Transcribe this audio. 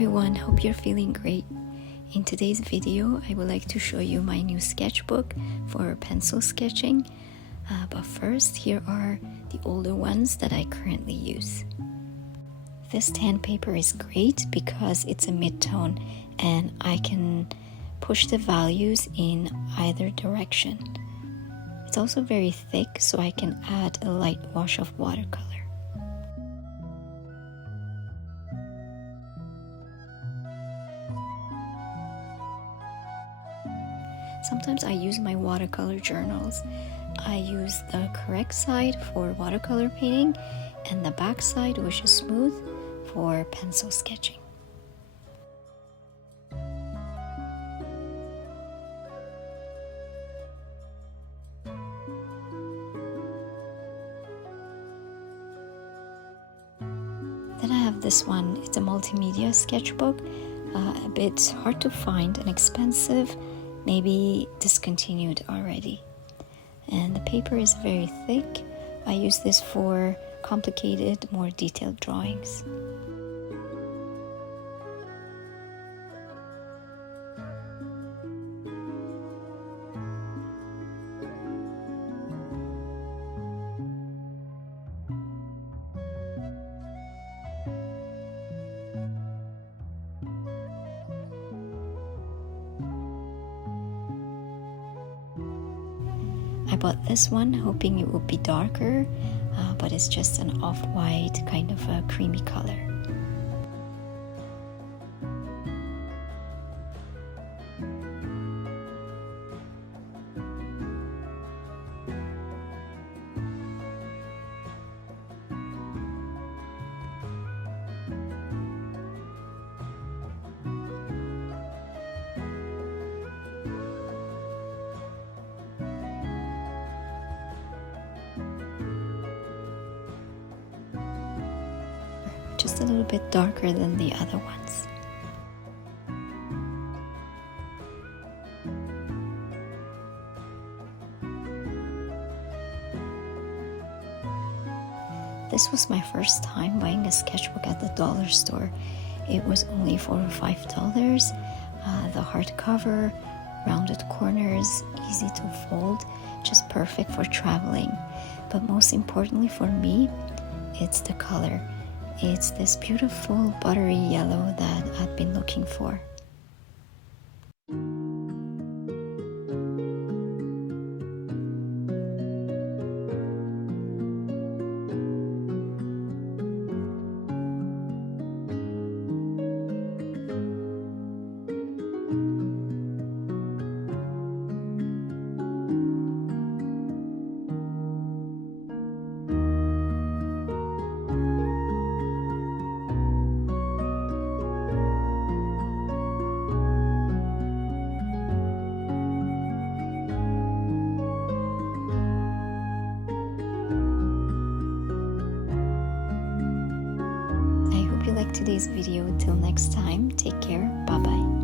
everyone, hope you're feeling great. In today's video, I would like to show you my new sketchbook for pencil sketching. But first, here are the older ones that I currently use. This tan paper is great because it's a mid-tone and I can push the values in either direction. It's also very thick, so I can add a light wash of watercolor. Sometimes I use my watercolor journals. I use the correct side for watercolor painting and the back side, which is smooth, for pencil sketching. Then I have this one. It's a multimedia sketchbook, a bit hard to find and expensive, maybe discontinued already. And the paper is very thick. I use this for complicated, more detailed drawings. I bought this one hoping it would be darker, but it's just an off-white, kind of a creamy color. Just a little bit darker than the other ones. This was my first time buying a sketchbook at the dollar store. It was only $4 or $5. The hardcover, rounded corners, easy to fold, just perfect for traveling. But most importantly for me, it's the color. It's this beautiful buttery yellow that I've been looking for. Today's video. Till next time, take care. Bye bye.